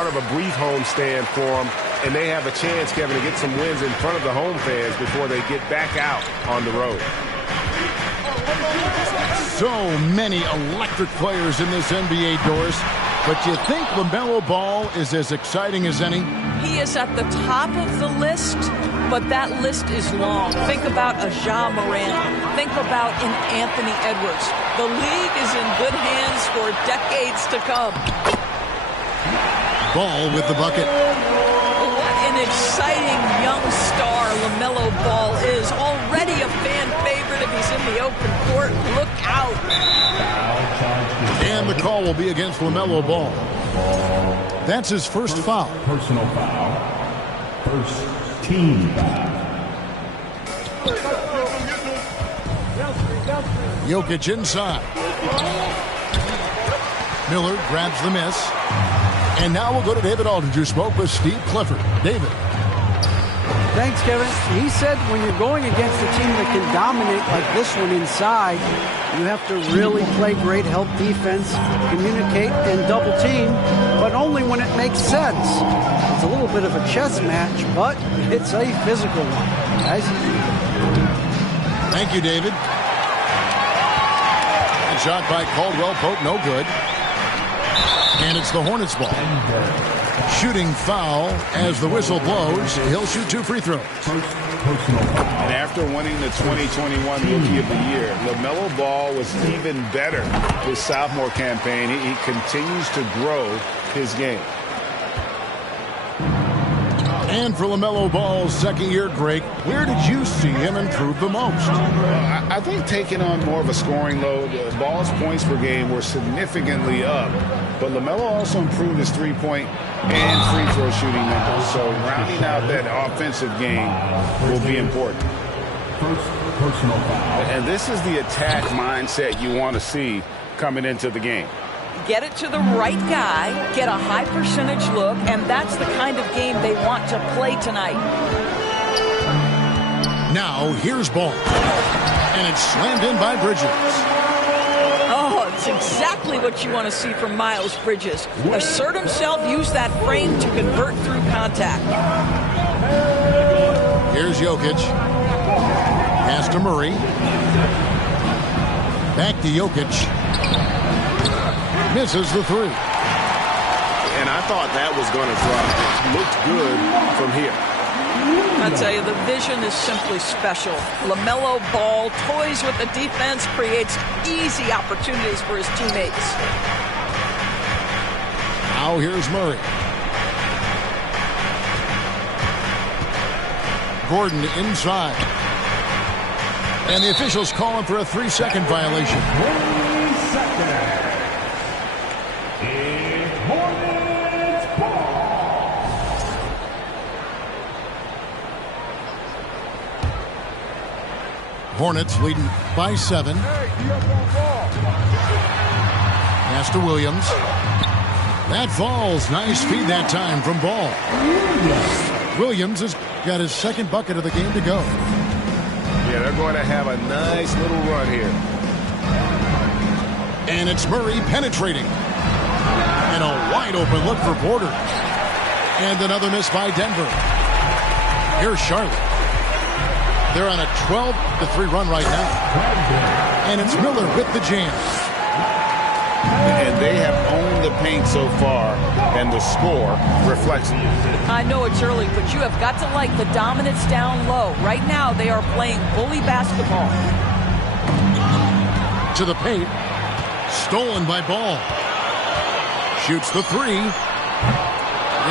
start of a brief homestand for them, and they have a chance, Kevin, to get some wins in front of the home fans before they get back out on the road. So many electric players in this NBA, Doris. But you think LaMelo Ball is as exciting as any? He is at the top of the list, but that list is long. Think about a Ja Morant. Think about an Anthony Edwards. The league is in good hands for decades to come. Ball with the bucket. What an exciting young star LaMelo Ball is. Already a fan favorite if he's in the open court. Look out. And the call will be against LaMelo Ball. That's his first foul. Personal foul. First team foul. Jokic inside. Miller grabs the miss. And now we'll go to David Aldridge, who spoke with Steve Clifford. David. Thanks, Kevin. He said when you're going against a team that can dominate like this one inside, you have to really play great help defense, communicate, and double team, but only when it makes sense. It's a little bit of a chess match, but it's a physical one. Guys. Thank you, David. And shot by Caldwell Pope, no good. And it's the Hornets ball. Shooting foul as the whistle blows. He'll shoot 2 free throws. And after winning the 2021 Rookie of the Year, LaMelo Ball was even better his sophomore campaign. He continues to grow his game. And for LaMelo Ball's second year, Greg, where did you see him improve the most? I think taking on more of a scoring load. Ball's points per game were significantly up, but LaMelo also improved his three-point and free throw shooting numbers. So rounding out that offensive game will be important. First personal foul. And this is the attack mindset you want to see coming into the game. Get it to the right guy, get a high percentage look, and that's the kind of game they want to play tonight. Now, here's Ball. And it's slammed in by Bridges. Oh, it's exactly what you want to see from Miles Bridges. Assert himself, use that frame to convert through contact. Here's Jokic. Pass to Murray. Back to Jokic. Misses the three. And I thought that was going to drop. It looked good from here. I tell you, the vision is simply special. LaMelo Ball toys with the defense, creates easy opportunities for his teammates. Now here's Murray. Gordon inside. And the officials calling for a 3-second violation. 3 seconds. Hornets leading by 7. Pass to Williams. That falls. Nice feed that time from Ball. Williams has got his second bucket of the game to go. Yeah, they're going to have a nice little run here. And it's Murray penetrating. And a wide open look for Porter. And another miss by Denver. Here's Charlotte. They're on a 12-3 run right now. And it's Miller with the jam. And they have owned the paint so far, and the score reflects it. I know it's early, but you have got to like the dominance down low. Right now, they are playing bully basketball. To the paint. Stolen by Ball. Shoots the three.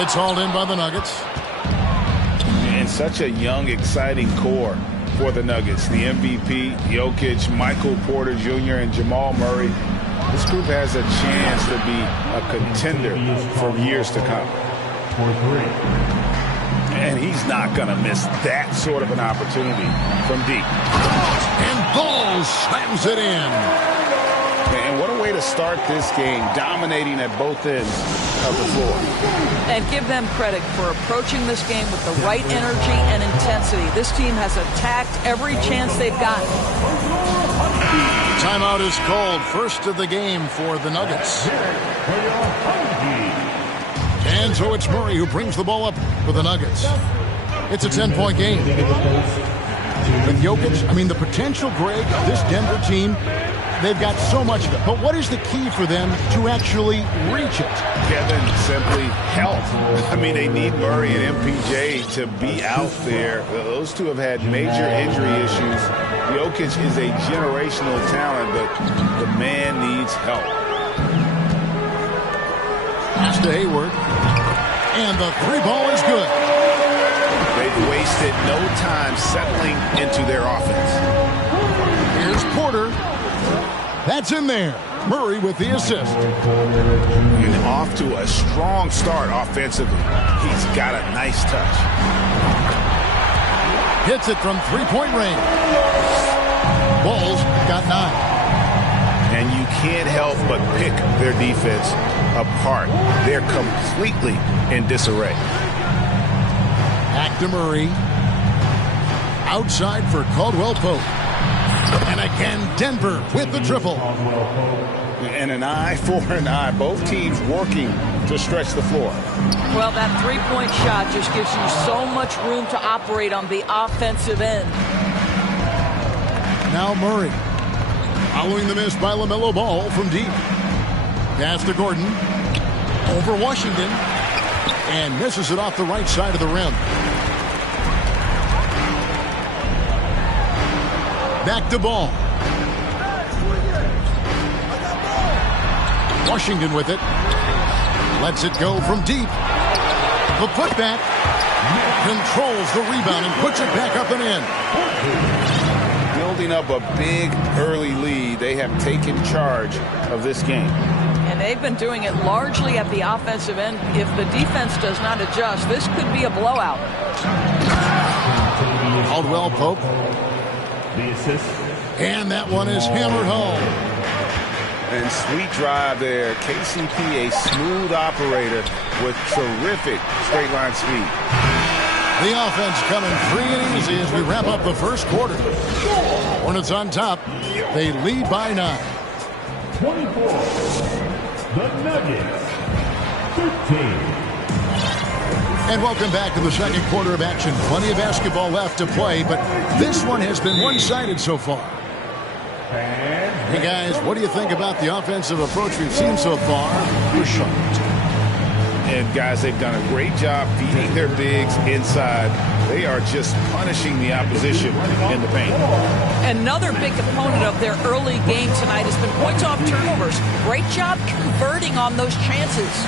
It's hauled in by the Nuggets. And such a young, exciting core for the Nuggets. The MVP, Jokic, Michael Porter Jr., and Jamal Murray. This group has a chance to be a contender for years to come. And he's not going to miss that sort of an opportunity from deep. And Ball slams it in. And what a way to start this game, dominating at both ends of the floor. And give them credit for approaching this game with the right energy and intensity. This team has attacked every chance they've gotten. Timeout is called. First of the game for the Nuggets. And so it's Murray who brings the ball up for the Nuggets. It's a 10-point game. With Jokic, I mean, the potential, Greg, of this Denver team, they've got so much of it. But what is the key for them to actually reach it? Kevin, simply health. I mean, they need Murray and MPJ to be out there. Those two have had major injury issues. Jokic is a generational talent, but the man needs help. Pass to Hayward. And the three ball is good. They've wasted no time settling into their offense. Here's Porter. That's in there. Murray with the assist. And off to a strong start offensively. He's got a nice touch. Hits it from three-point range. Bulls got 9. And you can't help but pick their defense apart. They're completely in disarray. Back to Murray. Outside for Caldwell Pope. And again, Denver with the triple. And an eye for an eye. Both teams working to stretch the floor. Well, that three-point shot just gives you so much room to operate on the offensive end. Now Murray. Following the miss by LaMelo Ball from deep. Pass to Gordon. Over Washington. And misses it off the right side of the rim. Back to Ball. Washington with it. Lets it go from deep. The putback. Controls the rebound and puts it back up and in. Building up a big early lead. They have taken charge of this game. And they've been doing it largely at the offensive end. If the defense does not adjust, this could be a blowout. Caldwell Pope. The assist. And that one is hammered home. And sweet drive there. KCP, a smooth operator with terrific straight line speed. The offense coming free and easy as we wrap up the first quarter. Hornets on top. They lead by 9. 24. The Nuggets. 13. And welcome back to the second quarter of action. Plenty of basketball left to play, but this one has been one-sided so far. Hey guys, what do you think about the offensive approach we've seen so far for Charlotte? And guys, they've done a great job feeding their bigs inside. They are just punishing the opposition in the paint. Another big component of their early game tonight has been points off turnovers. Great job converting on those chances.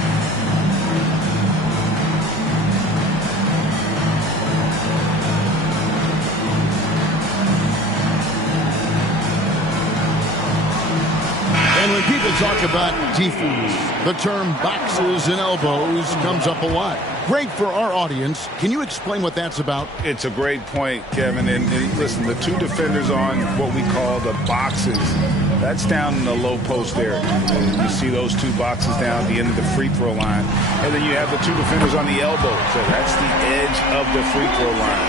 And when people talk about defense, the term boxes and elbows comes up a lot. Great for our audience. Can you explain what that's about? It's a great point, Kevin. And listen, the two defenders on what we call the boxes, that's down in the low post area. You see those two boxes down at the end of the free throw line. And then you have the two defenders on the elbow. So that's the edge of the free throw line.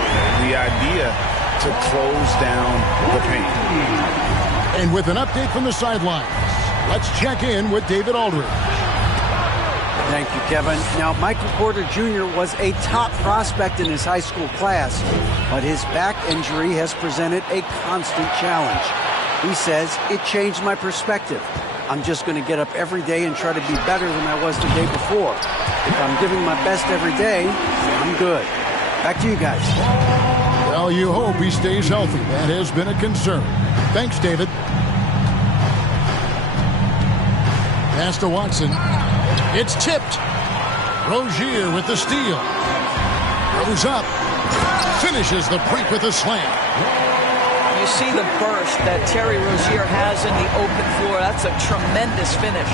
The idea to close down the paint. And with an update from the sidelines, let's check in with David Aldridge. Thank you, Kevin. Now, Michael Porter Jr. was a top prospect in his high school class, but his back injury has presented a constant challenge. He says, it changed my perspective. I'm just going to get up every day and try to be better than I was the day before. If I'm giving my best every day, I'm good. Back to you guys. Well, you hope he stays healthy. That has been a concern. Thanks, David. Pass to Watson. It's tipped. Rozier with the steal. Goes up. Finishes the break with a slam. You see the burst that Terry Rozier has in the open floor. That's a tremendous finish.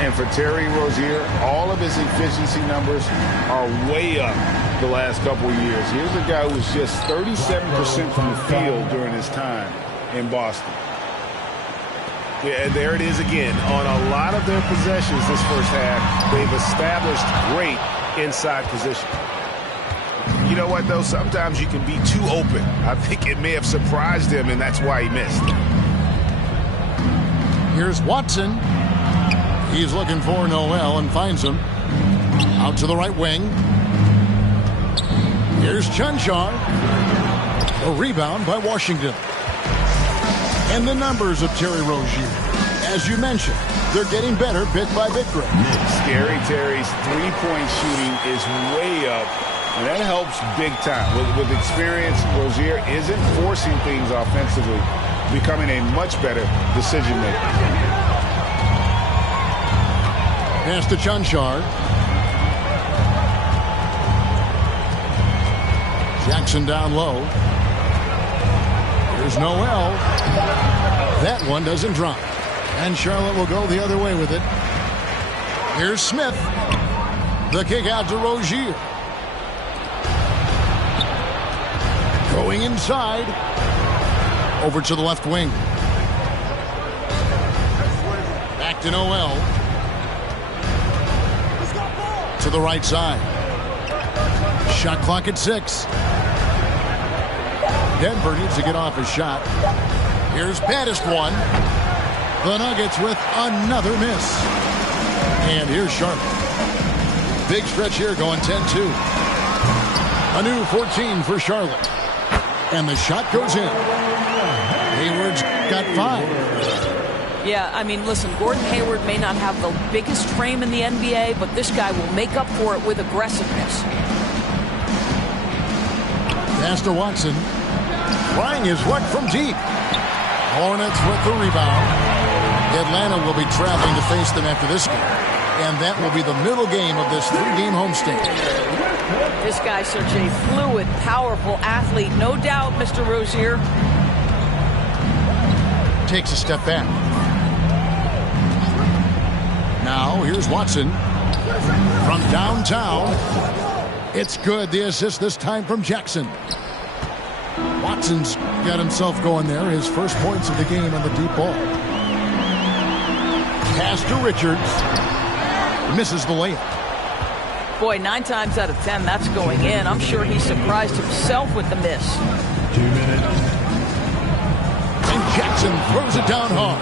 And for Terry Rozier, all of his efficiency numbers are way up the last couple of years. Here's a guy who was just 37% from the field during his time in Boston. Yeah, and there it is again. On a lot of their possessions this first half, they've established great inside position. You know what, though? Sometimes you can be too open. I think it may have surprised him, and that's why he missed. Here's Watson. He's looking for Noel and finds him. Out to the right wing. Here's Cancar. A rebound by Washington. And the numbers of Terry Rozier. As you mentioned, they're getting better bit by bit, Greg. Scary Terry's three-point shooting is way up, and that helps big time. With experience, Rozier isn't forcing things offensively, becoming a much better decision maker. Pass to Cancar. Jackson down low. Here's Noel. That one doesn't drop. And Charlotte will go the other way with it. Here's Smith. The kick out to Rozier. Going inside. Over to the left wing. Back to Noel. To the right side. Shot clock at 6. Denver needs to get off his shot. Here's Baddest one. The Nuggets with another miss. And here's Charlotte. Big stretch here going 10-2. A new 14 for Charlotte. And the shot goes in. Hayward's got 5. Yeah, I mean, listen, Gordon Hayward may not have the biggest frame in the NBA, but this guy will make up for it with aggressiveness. Pass to Watson. Trying his luck from deep. Hornets with the rebound. Atlanta will be traveling to face them after this game. And that will be the middle game of this 3-game homestand. This guy's such a fluid, powerful athlete. No doubt, Mr. Rozier. Takes a step back. Now, here's Watson. From downtown. It's good. The assist this time from Jackson. Watson's got himself going there. His first points of the game on the deep ball. Pass to Richards. Misses the layup. Boy, 9 times out of 10, that's going in. I'm sure he surprised himself with the miss. 2 minutes. And Jackson throws it down hard.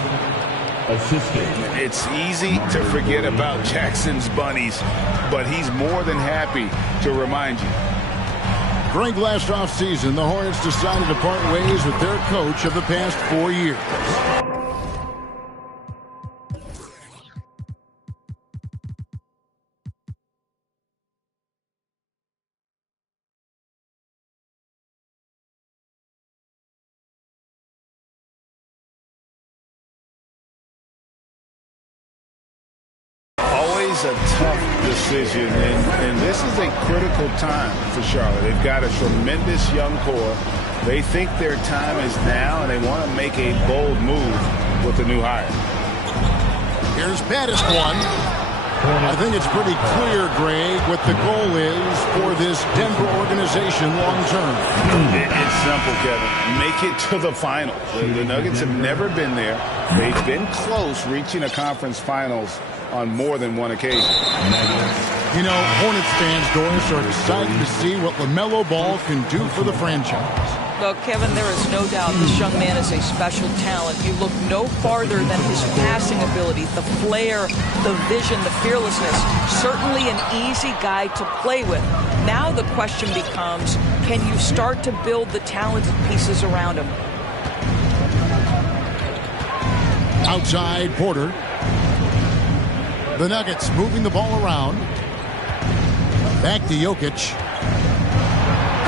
Assistant. It's easy to forget about Jackson's bunnies, but he's more than happy to remind you. Greg, last offseason, the Hornets decided to part ways with their coach of the past 4 years. Always a tough decision, and this is a critical time for Charlotte. They've got a tremendous young core. They think their time is now, and they want to make a bold move with the new hire. Here's Baddest one. I think it's pretty clear, Greg, what the goal is for this Denver organization long term. It's simple, Kevin. Make it to the finals. The Nuggets have never been there. They've been close reaching a conference finals on more than one occasion. You know, Hornets fans, Doris, are excited to see what LaMelo Ball can do for the franchise. Well, Kevin, there is no doubt this young man is a special talent. You look no farther than his passing ability, the flair, the vision, the fearlessness. Certainly an easy guy to play with. Now the question becomes, can you start to build the talented pieces around him? Outside, Porter. The Nuggets moving the ball around. Back to Jokic.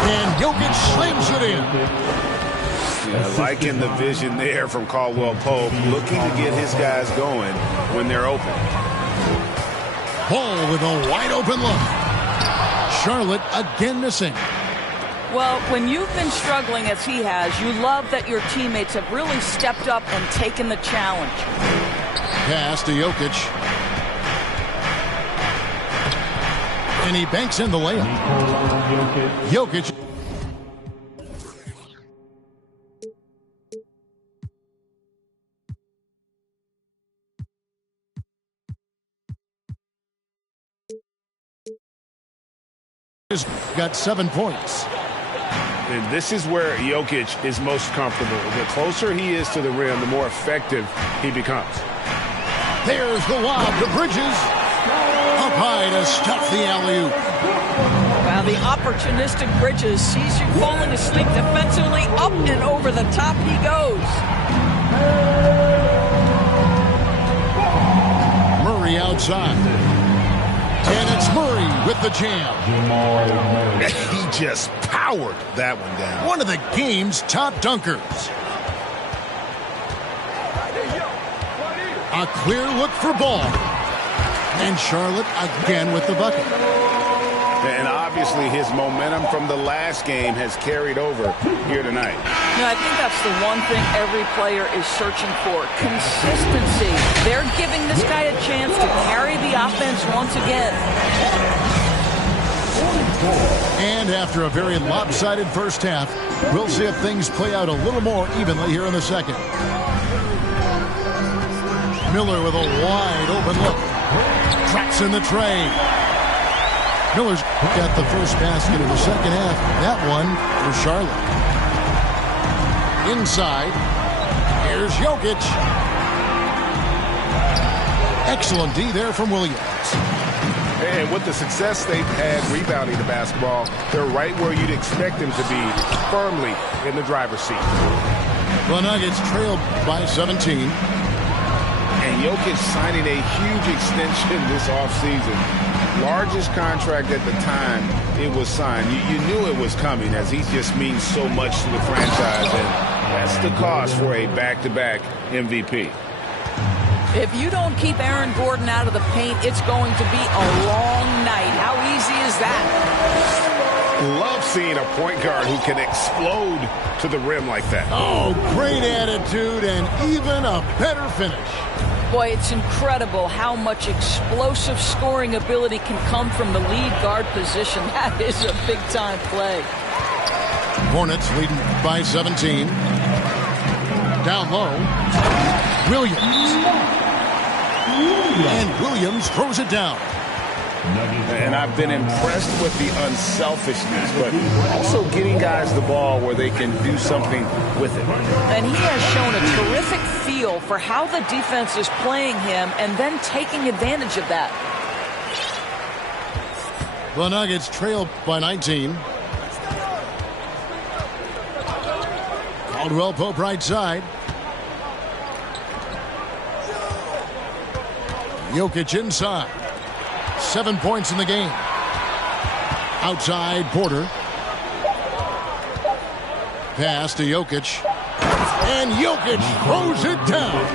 And Jokic slings it in. Yeah, liking the vision there from Caldwell Pope, looking to get his guys going when they're open. Ball with a wide open look. Charlotte again missing. Well, when you've been struggling as he has, you love that your teammates have really stepped up and taken the challenge. Pass to Jokic. And he banks in the layup. Jokic. Got 7 points. And this is where Jokic is most comfortable. The closer he is to the rim, the more effective he becomes. There's the lob to Bridges. Up high to stuff the alley-oop. Wow, the opportunistic Bridges sees you falling asleep defensively. Up and over the top he goes. Murray outside. And it's Murray with the jam. He just powered that one down. One of the game's top dunkers. A clear look for Ball. And Charlotte again with the bucket. And obviously his momentum from the last game has carried over here tonight. You know, I think that's the one thing every player is searching for. Consistency. They're giving this guy a chance to carry the offense once again. And after a very lopsided first half, we'll see if things play out a little more evenly here in the second. Miller with a wide open look. Traps in the tray. Miller's got the first basket of the second half. That one for Charlotte. Inside. Here's Jokic. Excellent D there from Williams. And with the success they've had rebounding the basketball, they're right where you'd expect them to be, firmly in the driver's seat. The Nuggets trailed by 17. And Jokic signing a huge extension this offseason. Largest contract at the time it was signed. You knew it was coming, as he just means so much to the franchise. And that's the cost for a back-to-back MVP. If you don't keep Aaron Gordon out of the paint, it's going to be a long night. How easy is that? Love seeing a point guard who can explode to the rim like that. Oh, great attitude and even a better finish. Boy, it's incredible how much explosive scoring ability can come from the lead guard position. That is a big-time play. Hornets leading by 17. Down low. Williams. And Williams throws it down. And I've been impressed with the unselfishness, but also getting guys the ball where they can do something with it. And he has shown a terrific feel for how the defense is playing him and then taking advantage of that. The Nuggets trail by 19. Caldwell Pope right side. Jokic inside. 7 points in the game. Outside Porter. Pass to Jokic. And Jokic throws it down.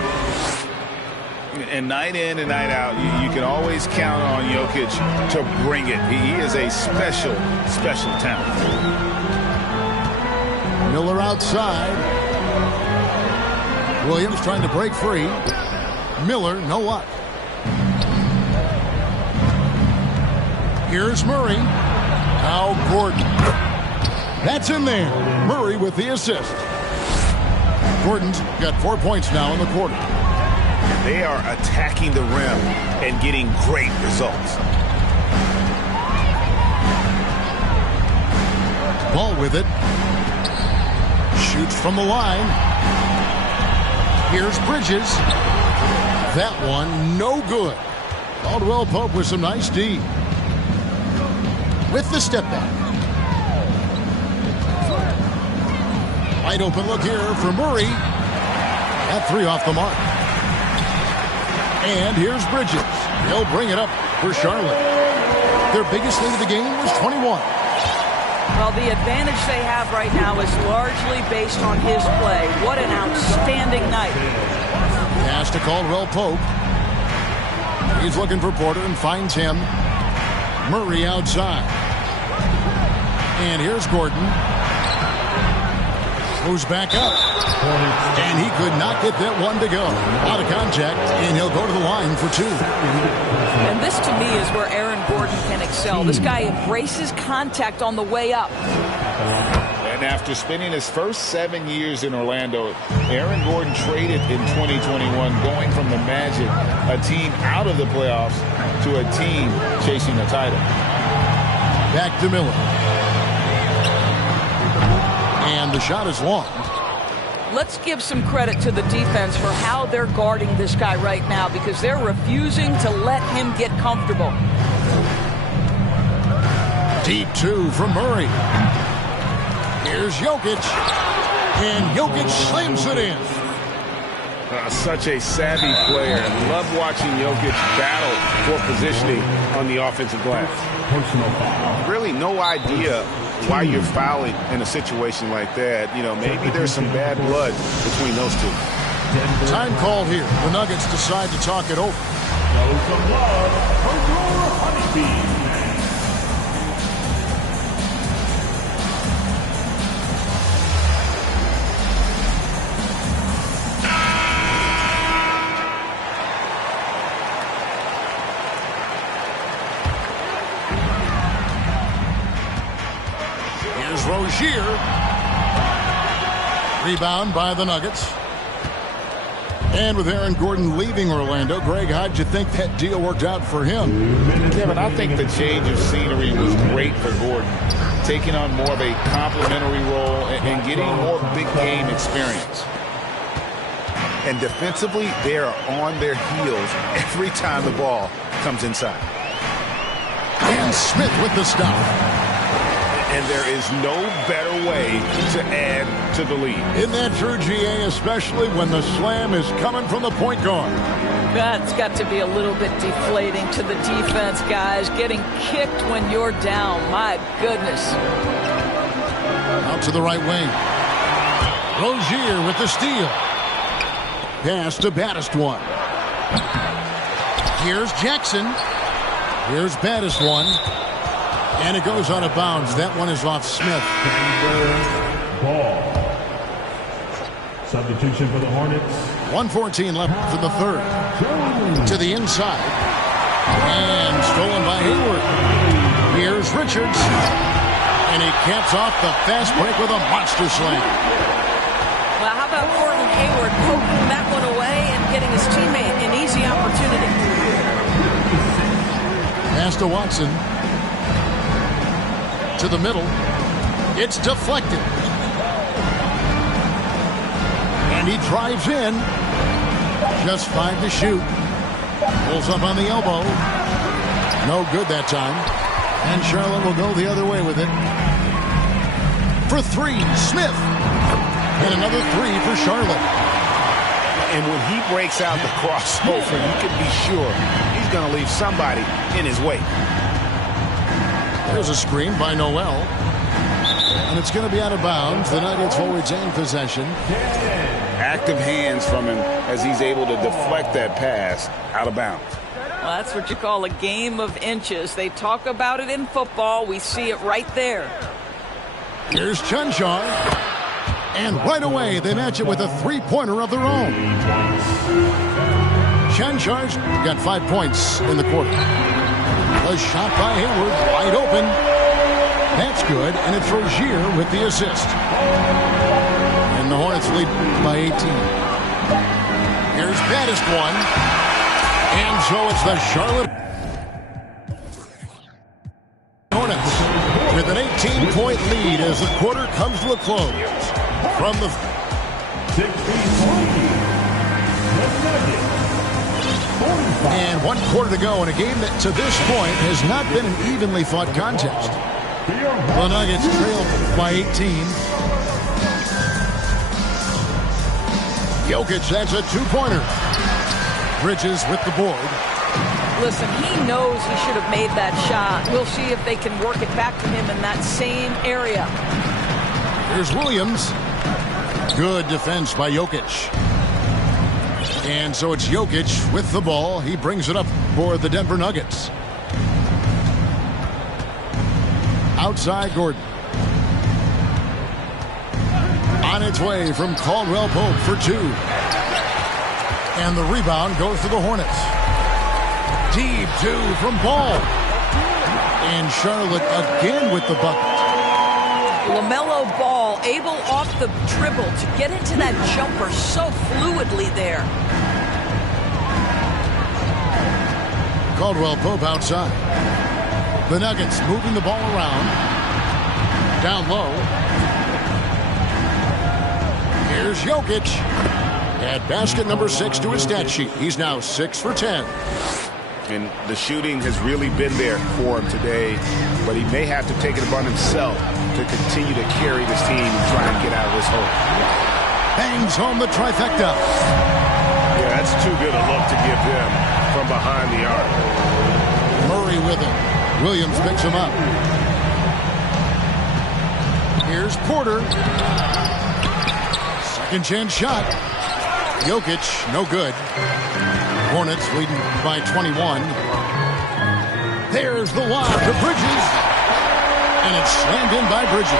And night in and night out, you can always count on Jokic to bring it. He is a special, special talent. Miller outside. Williams trying to break free. Miller, no luck. Here's Murray. Now Gordon. That's in there. Murray with the assist. Gordon's got 4 points now in the quarter. And they are attacking the rim and getting great results. Ball with it. Shoots from the line. Here's Bridges. That one, no good. Caldwell Pope with some nice D. With the step back. Wide open look here for Murray. That three off the mark. And here's Bridges. He'll bring it up for Charlotte. Their biggest lead of the game was 21. Well, the advantage they have right now is largely based on his play. What an outstanding night. Pass to Caldwell Pope. He's looking for Porter and finds him. Murray outside. And here's Gordon. Moves back up. And he could not get that one to go. Out of contact, and he'll go to the line for two. And this, to me, is where Aaron Gordon can excel. This guy embraces contact on the way up. And after spending his first 7 years in Orlando, Aaron Gordon traded in 2021, going from the Magic, a team out of the playoffs, to a team chasing a title. Back to Miller. And the shot is long. let's give some credit to the defense for how they're guarding this guy right now, because they're refusing to let him get comfortable. Deep two from Murray. Here's Jokic. And Jokic slams it in. Such a savvy player. Love watching Jokic battle for positioning on the offensive glass. Personal foul. Really no idea why you're fouling in a situation like that. You know, maybe there's some bad blood between those two. Time called here. The Nuggets decide to talk it over. Show some love for your Honeybees. Rozier. Rebound by the Nuggets. And with Aaron Gordon leaving Orlando, Greg, how'd you think that deal worked out for him? Kevin, I think the change of scenery was great for Gordon. Taking on more of a complementary role and getting more big game experience. And defensively, they are on their heels every time the ball comes inside. And Smith with the stop. And there is no better way to add to the lead. Isn't that true, GA, especially when the slam is coming from the point guard? That's got to be a little bit deflating to the defense, guys. Getting kicked when you're down. My goodness. Out to the right wing. Rozier with the steal. Pass to Baddest-One. Here's Jackson. Here's Baddest-One. And it goes out of bounds. That one is off Smith. Ball. Substitution for the Hornets. 1:14 left for the third. To the inside. And stolen by Hayward. Here's Richards. And he caps off the fast break with a monster slam. Well, how about Gordon Hayward poking that one away and getting his teammate an easy opportunity? Pass to Watson. To the middle. It's deflected. And he drives in. Just 5 to shoot. Pulls up on the elbow. No good that time. And Charlotte will go the other way with it. For 3, Smith. And another 3 for Charlotte. And when he breaks out the crossover, you can be sure he's going to leave somebody in his way. There's a screen by Noel. And it's going to be out of bounds. The Nuggets will retain possession. Active hands from him as he's able to deflect that pass out of bounds. Well, that's what you call a game of inches. They talk about it in football. We see it right there. Here's Chunchar. And right away, they match it with a three-pointer of their own. Chunchar's got 5 points in the quarter. A shot by Hayward, wide open. That's good, and it's Rozier with the assist. And the Hornets lead by 18. Here's Baddest-One. And so it's the Charlotte Hornets with an 18-point lead as the quarter comes to a close. From the 63. And 1 quarter to go in a game that to this point has not been an evenly fought contest. The Nuggets trail by 18. Jokic, that's a 2-pointer. Bridges with the board. Listen, he knows he should have made that shot. We'll see if they can work it back to him in that same area. Here's Williams. Good defense by Jokic. And so it's Jokic with the ball. He brings it up for the Denver Nuggets. Outside Gordon. On its way from Caldwell Pope for 2. And the rebound goes to the Hornets. Deep 2 from Ball. And Charlotte again with the bucket. LaMelo Ball able off the dribble to get into that jumper so fluidly there. Caldwell Pope outside. The Nuggets moving the ball around. Down low. Here's Jokic. Add basket number 6 to his stat sheet. He's now 6 for 10. And the shooting has really been there for him today, but he may have to take it upon himself to continue to carry this team and try and get out of this hole. Bangs home the trifecta. Yeah, that's too good a look to give him from behind the arc. Murray with it. Williams picks him up. Here's Porter. Second chance shot. Jokic, no good. Hornets leading by 21. There's the lob to Bridges. And it's slammed in by Bridges.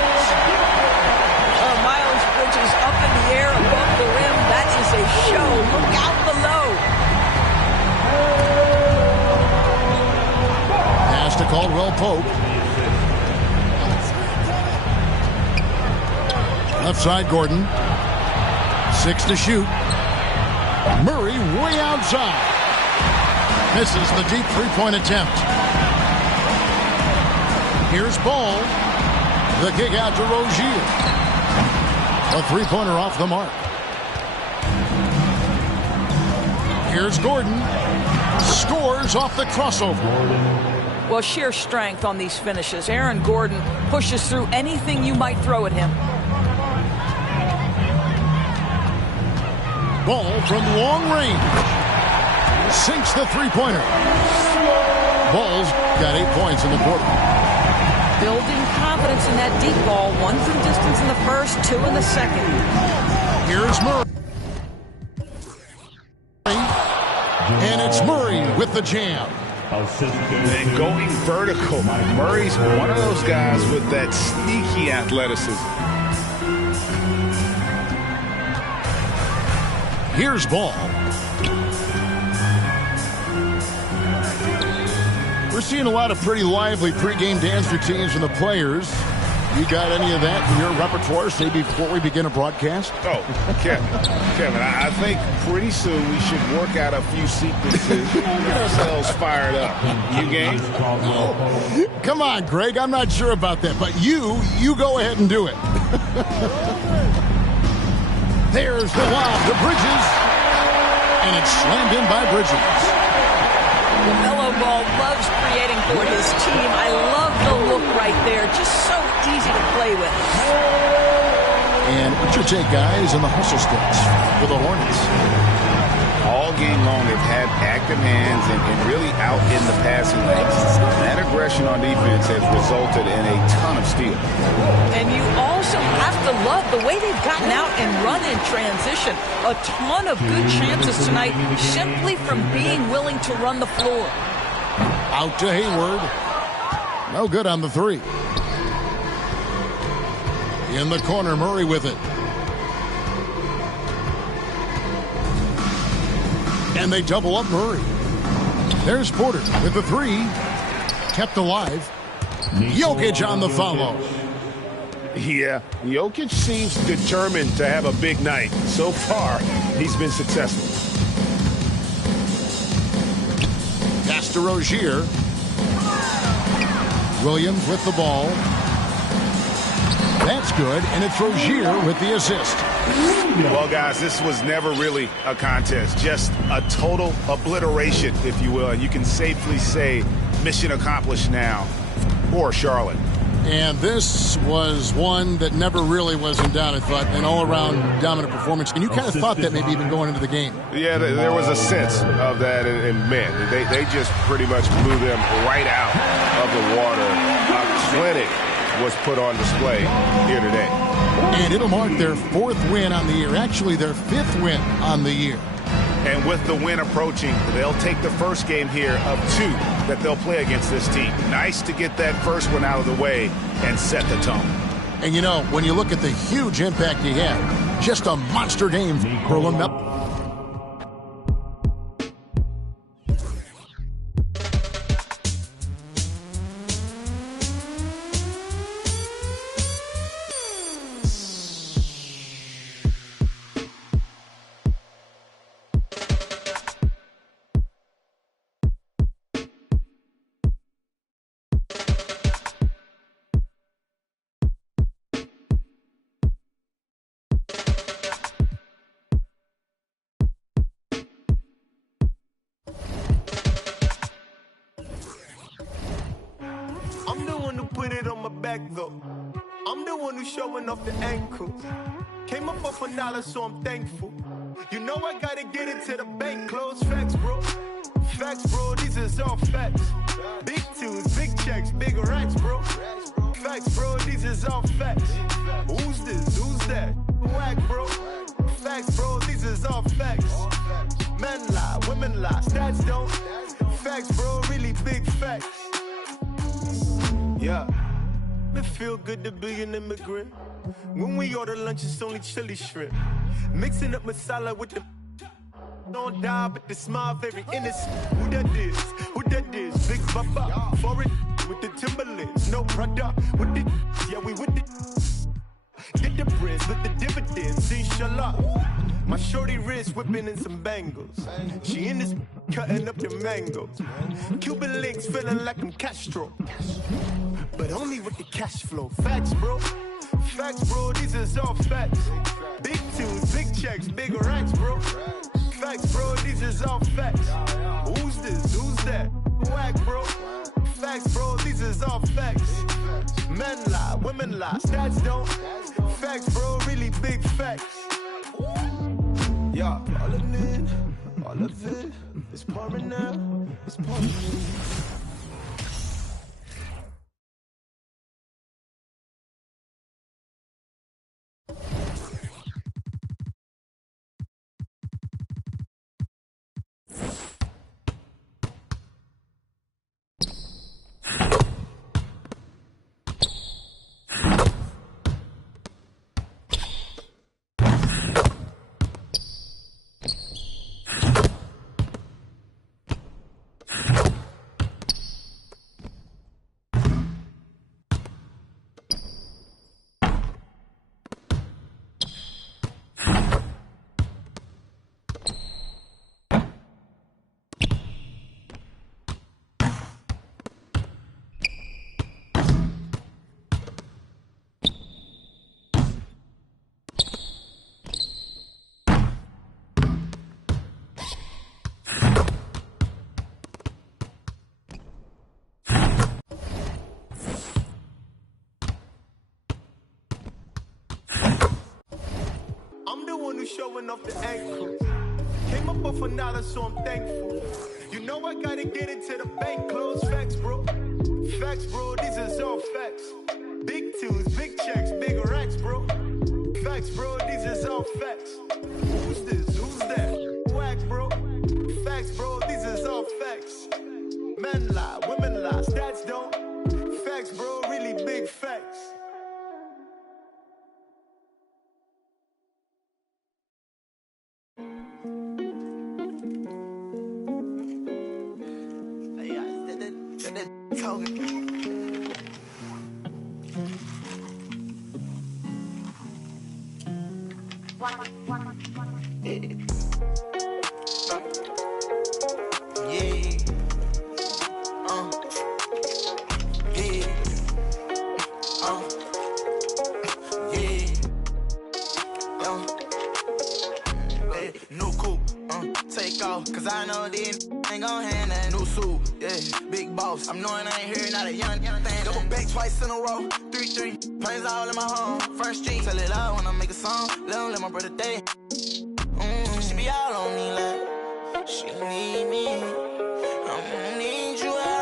Miles Bridges up in the air above the rim. That is a show. Look out below. Pass to Caldwell Pope. Left side, Gordon. 6 to shoot. Murray way outside. Misses the deep three-point attempt. Here's Ball. The kick out to Rozier. A three-pointer off the mark. Here's Gordon. Scores off the crossover. Well, sheer strength on these finishes. Aaron Gordon pushes through anything you might throw at him. Ball from long range. Sinks the three-pointer. Ball's got 8 points in the quarter. Building confidence in that deep ball. 1 from distance in the first, 2 in the second. Here's Murray. And it's Murray with the jam. And going vertical. Murray's one of those guys with that sneaky athleticism. Here's Ball. We're seeing a lot of pretty lively pregame dance routines from the players. You got any of that in your repertoire, say, before we begin a broadcast? Oh, Kevin, I think pretty soon we should work out a few sequences, get ourselves fired up. You game? Oh, come on, Greg. I'm not sure about that, but you go ahead and do it. There's the lob to Bridges, and it's slammed in by Bridges. LaMelo Ball loves creating for his team. I love the look right there. Just so easy to play with. And what's your take, guys, on the hustle sticks for the Hornets? All game long, they've had active hands and really out in the passing lanes. That aggression on defense has resulted in a ton of steals. And you also have to love the way they've gotten out and run in transition. A ton of good chances tonight simply from being willing to run the floor. Out to Hayward. No good on the three. In the corner, Murray with it. And they double up Murray. There's Porter with the three. Kept alive. Jokic on the follow. Yeah, Jokic seems determined to have a big night. So far, he's been successful. Pass to Rozier. Williams with the ball. That's good, and it's Rozier with the assist. Well, guys, this was never really a contest. Just a total obliteration, if you will. And you can safely say mission accomplished now for Charlotte. And this was one that never really was in doubt, I thought, an all-around dominant performance. And you kind of thought that maybe even going into the game. Yeah, there was a sense of that. And man, they just pretty much blew them right out of the water. A clinic was put on display here today. And it'll mark their 4th win on the year. Actually, their 5th win on the year. And with the win approaching, they'll take the first game here of 2 that they'll play against this team. Nice to get that first one out of the way and set the tone. And, you know, when you look at the huge impact he had, just a monster game for LaMelo. with it on my back though. I'm the one who's showing off the ankles. Came up off $1, so I'm thankful. You know I gotta get it to the bank. Close facts, bro. Facts, bro, these is all facts. Big tunes, big checks, big racks, bro. Facts, bro, these is all facts. Who's this? Who's that? Whack, bro. Facts, bro, these is all facts. Men lie, women lie, stats don't. Facts, bro, really big facts. Yeah. It feel good to be an immigrant. When we order lunch, it's only chili shrimp. Mixing up masala with the don't die, but the smile very innocent. Who that is? Who that is? Big Papa, for it with the Timberlands. No brother with the yeah, we with it. Get the bread with the dividends, inshallah. My shorty wrist whipping in some bangles. She in this cutting up the mangoes. Cuban links feeling like I'm Castro, but only with the cash flow. Facts, bro. Facts, bro. These is all facts. Big tunes, big checks, big racks, bro. Facts, bro. These is all facts. Who's this? Who's that? Whack, bro. Facts, bro. These is all facts. Men lie, women lie, stats don't. Facts, bro. Really big facts. Yeah, all of it is pouring out. It's pouring out. Showing off the ankles. Came up off $1, so I'm thankful. You know I gotta get it to the bank. Close facts, bro. Facts, bro. These is all facts. Big tunes, big checks, big racks, bro. Facts, bro. These is all facts. Who's this? Who's that? Whack, bro. Facts, bro. These is all facts. Men lie, women lie, stats don't. Facts, bro. Really big facts. Cause I know these ain't gon' hand that new suit, yeah, big boss. I'm knowing I ain't here, not a young thing. Double back twice in a row, 3-3, planes all in my home. First street, tell it loud when I make a song. Let my brother day. She be all on me like she need me. I don't need you at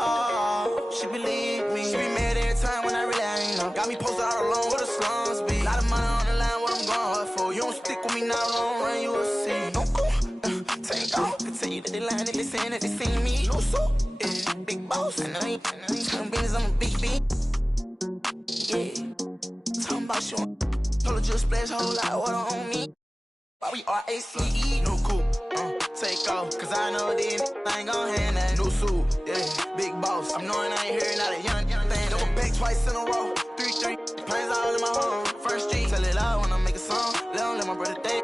all. She believe me. She be mad every time when I really ain't know. Got me posted all alone where the slums be. Lot of money on the line, what I'm going hard for. You don't stick with me now, don't run, you will see. Don't go. Take off, continue to the line that they saying that they seen me. No so, yeah, big boss. I know you some business, I'm a big B. Yeah, talking about you. Told her just splash whole lot of water on me. Why we RACE? No coupe, take off, cause I know these ain't gon' hand that new suit. Yeah, big boss. I'm knowing I ain't here, not a young thing. Double back twice in a row, 3-3, planes all in my home. First street, tell it loud when I make a song. Let my brother date.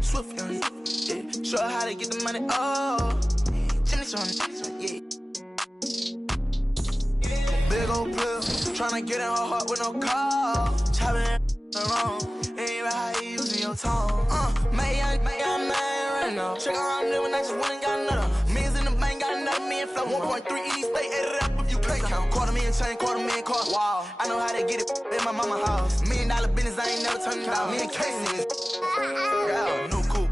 Swift young, yeah. Show her how to get the money, oh. Chillin' yeah. Big old pill, tryna get in her heart with no call. Chopping around, ain't right how you using your tongue. May I man right now. Check out how I'm living, I just went and got another. Millions in the bank, got another million flow. 1.3 each, stay added up if you can't count. $250,000 chain, $250,000 car. Wow. I know how to get it in my mama house. $1 million business, I ain't never turning down. Me and Casey, yeah, new coupe.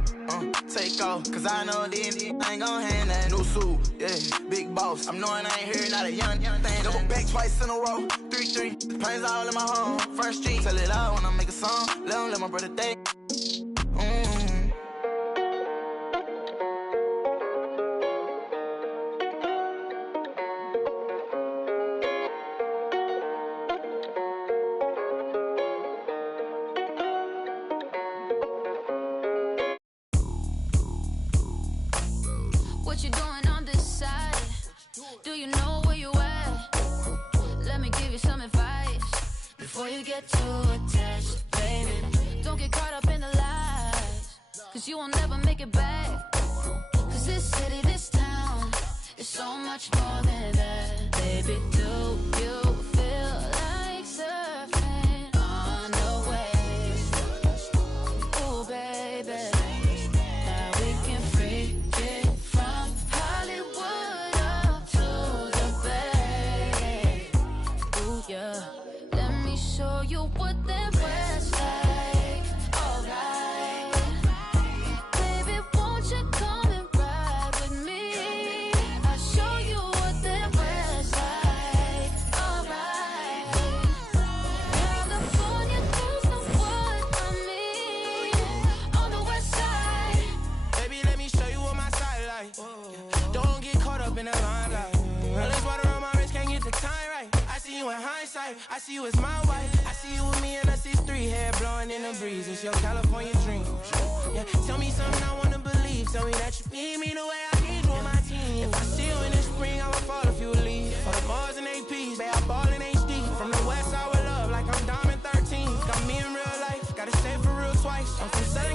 Take off, cause I know these ain't gon' hand that new suit, yeah, big boss. I'm knowing I ain't here, not a young thing. Double back twice in a row, 3-3. Planes all in my home, First Street. Tell it out when I make a song, let my brother think. What you doing on this side? Do you know where you at? Let me give you some advice before you get too attached, baby. Don't get caught up in the lies, cause you will never make it back. Cause this city, this town is so much more than that. Baby, do you feel like surfing on the waves? Ooh, baby. Show you what that was like, alright. Baby, won't you come and ride with me? I'll show you what that was like, alright. California girls know what I mean. On the west side. Baby, let me show you what my side like. Don't get caught up in the limelight. Let's water on my wrist, can't get the time right. I see you in hindsight, I see you as my wife. I see you with me and us is 3, hair blowing in the breeze. It's your California dream. Yeah, tell me something I wanna believe. Tell me that you need me the way I need you on my team. If I see you in the spring, I will fall if you leave. For the bars and APs, babe, I ball in HD. From the west side with love, like I'm Diamond 13. Got me in real life, gotta say for real twice. I'm from Southern